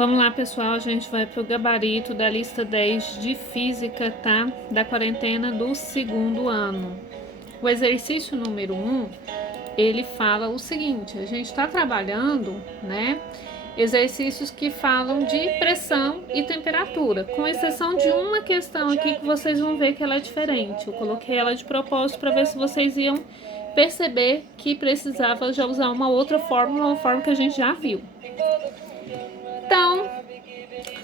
Vamos lá, pessoal, a gente vai para o gabarito da lista 10 de física, tá? Da quarentena do segundo ano. O exercício número 1, ele fala o seguinte: a gente está trabalhando, né? Exercícios que falam de pressão e temperatura, com exceção de uma questão aqui que vocês vão ver que ela é diferente. Eu coloquei ela de propósito para ver se vocês iam perceber que precisava já usar uma outra fórmula, uma forma que a gente já viu. Então,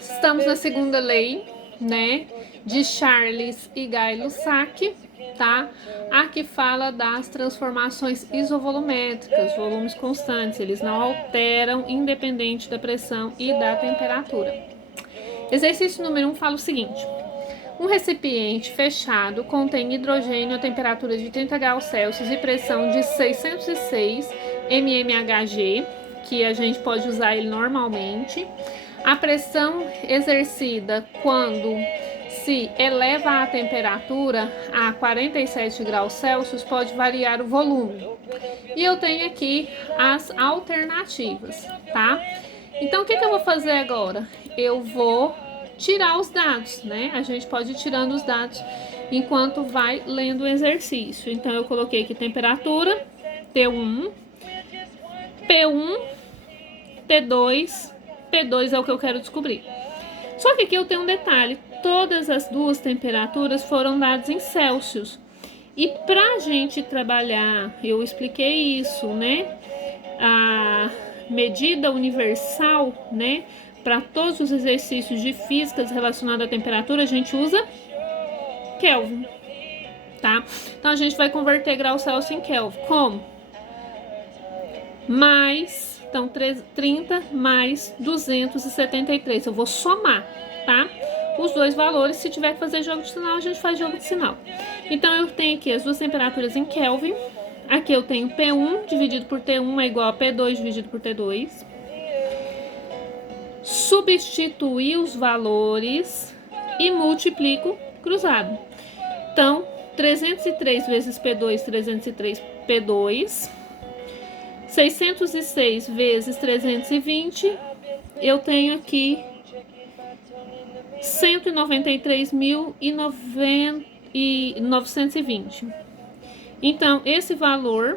estamos na segunda lei, né, de Charles e Gay-Lussac, tá? A que fala das transformações isovolumétricas, volumes constantes, eles não alteram independente da pressão e da temperatura. Exercício número 1 fala o seguinte: um recipiente fechado contém hidrogênio a temperatura de 30 graus Celsius e pressão de 606 mmHg, que a gente pode usar ele normalmente. A pressão exercida quando se eleva a temperatura a 47 graus Celsius pode variar o volume. E eu tenho aqui as alternativas, tá? Então, o que eu vou fazer agora? Eu vou tirar os dados, né? A gente pode ir tirando os dados enquanto vai lendo o exercício. Então, eu coloquei aqui temperatura, T1, P1, T2, P2 é o que eu quero descobrir. Só que aqui eu tenho um detalhe: todas as duas temperaturas foram dadas em Celsius. E pra gente trabalhar, eu expliquei isso, né? A medida universal, né? Para todos os exercícios de física relacionados à temperatura, a gente usa Kelvin, tá? Então a gente vai converter grau Celsius em Kelvin. Como? Então 30 mais 273. Eu vou somar, tá? Os dois valores. Se tiver que fazer jogo de sinal, a gente faz jogo de sinal. Então eu tenho aqui as duas temperaturas em Kelvin. Aqui eu tenho P1 dividido por T1 é igual a P2 dividido por T2. Substituir os valores e multiplico cruzado. Então, 303 vezes P2, 303 P2. 606 vezes 320, eu tenho aqui 193.920. Então, esse valor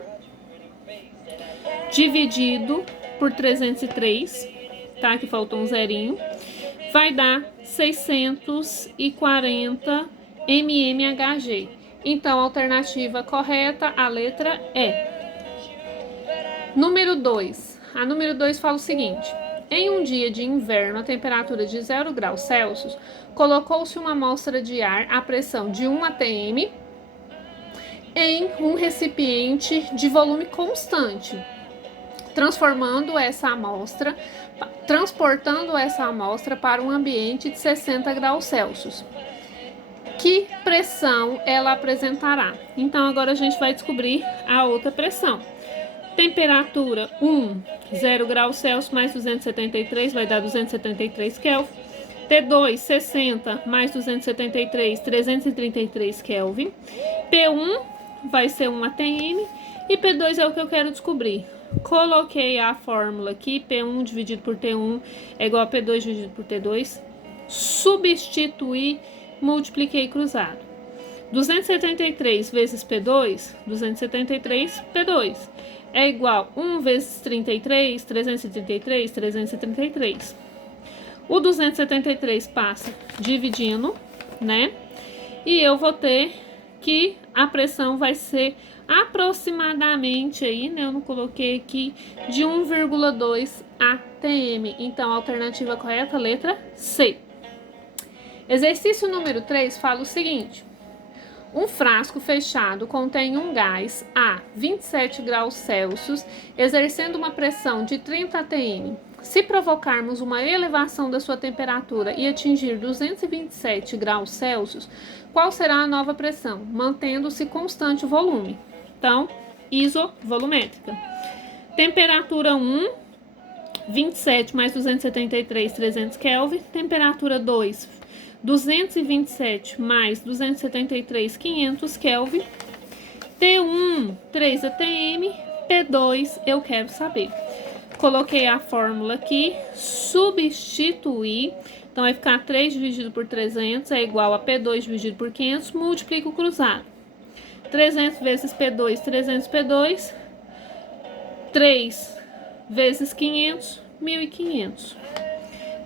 dividido por 303, tá? Que faltou um zerinho, vai dar 640 mmHg. Então, a alternativa correta, a letra E. Número 2. A número 2 fala o seguinte: em um dia de inverno, a temperatura de 0 graus Celsius, colocou-se uma amostra de ar à pressão de 1 atm em um recipiente de volume constante, transportando essa amostra para um ambiente de 60 graus Celsius. Que pressão ela apresentará? Então, agora a gente vai descobrir a outra pressão. Temperatura 1, 0 graus Celsius mais 273 vai dar 273 Kelvin. T2, 60 mais 273, 333 Kelvin. P1 vai ser 1 atm e P2 é o que eu quero descobrir. Coloquei a fórmula aqui, P1 dividido por T1 é igual a P2 dividido por T2. Substituí, multipliquei cruzado. 273 vezes P2, 273 P2. É igual 1 vezes 33, 333, 333. O 273 passa dividindo, né? E eu vou ter que a pressão vai ser aproximadamente aí, né? Eu não coloquei aqui, de 1,2 atm. Então, a alternativa correta, letra C. Exercício número 3 fala o seguinte: um frasco fechado contém um gás a 27 graus Celsius, exercendo uma pressão de 30 atm. Se provocarmos uma elevação da sua temperatura e atingir 227 graus Celsius, qual será a nova pressão, mantendo-se constante o volume? Então, isovolumétrica. Temperatura 1, 27 mais 273, 300 Kelvin. Temperatura 2, 227 mais 273, 500 Kelvin. T1, 3 atm. P2, eu quero saber. Coloquei a fórmula aqui, substituí. Então, vai ficar 3 dividido por 300 é igual a P2 dividido por 500, multiplico o cruzado. 300 vezes P2, 300 P2, 3 vezes 500, 1.500.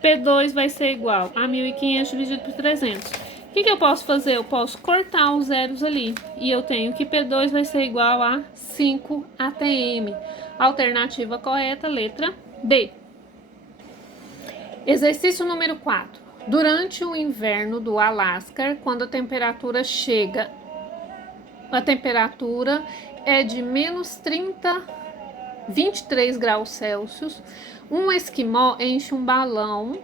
P2 vai ser igual a 1.500 dividido por 300. O que eu posso fazer? Eu posso cortar os zeros ali. E eu tenho que P2 vai ser igual a 5 ATM. Alternativa correta, letra B. Exercício número 4. Durante o inverno do Alasca, quando a temperatura é de menos 23 graus Celsius, um esquimó enche um balão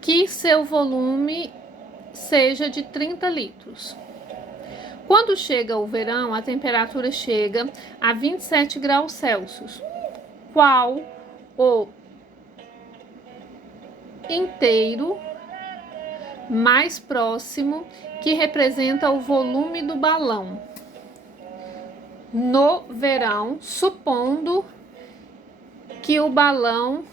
que seu volume seja de 30 litros. Quando chega o verão, a temperatura chega a 27 graus Celsius. Qual o inteiro mais próximo que representa o volume do balão no verão, supondo que o balão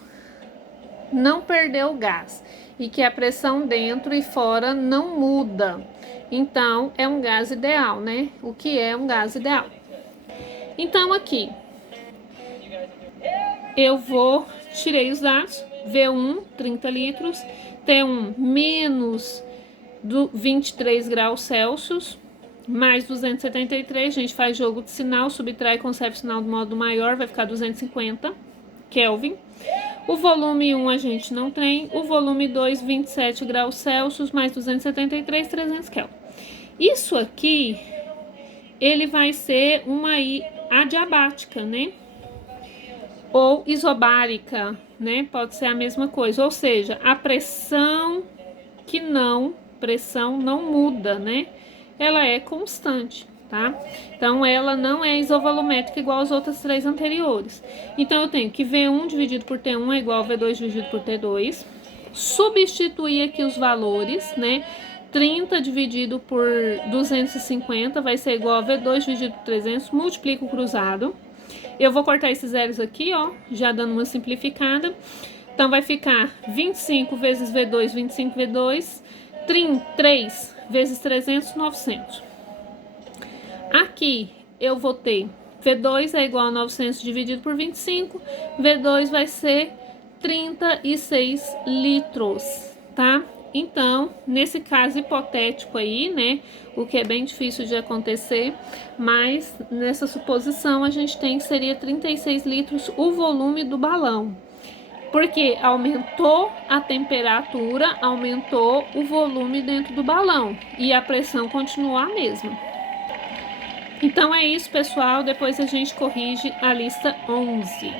não perdeu gás e que a pressão dentro e fora não muda? Então, é um gás ideal, né? O que é um gás ideal? Então, aqui, tirei os dados, V1, 30 litros, T1, menos 23 graus Celsius, mais 273, a gente faz jogo de sinal, subtrai e conserva o sinal do modo maior, vai ficar 250 Kelvin. O volume 1 a gente não tem, o volume 2, 27 graus Celsius, mais 273, 300 Kelvin. Isso aqui, ele vai ser uma adiabática, né? Ou isobárica, né? Pode ser a mesma coisa, ou seja, a pressão não muda, né? Ela é constante, tá? Então, ela não é isovolumétrica igual às outras três anteriores. Então, eu tenho que V1 dividido por T1 é igual a V2 dividido por T2. Substituir aqui os valores, né? 30 dividido por 250 vai ser igual a V2 dividido por 300, multiplico o cruzado. Eu vou cortar esses zeros aqui, ó, já dando uma simplificada. Então, vai ficar 25 vezes V2, 25 V2, 3 vezes 300, 900. Aqui, eu vou ter V2 é igual a 900 dividido por 25. V2 vai ser 36 litros, tá? Então, nesse caso hipotético aí, né, o que é bem difícil de acontecer, mas nessa suposição a gente tem que seria 36 litros o volume do balão. Porque aumentou a temperatura, aumentou o volume dentro do balão e a pressão continua a mesma. Então é isso, pessoal. Depois a gente corrige a lista 11.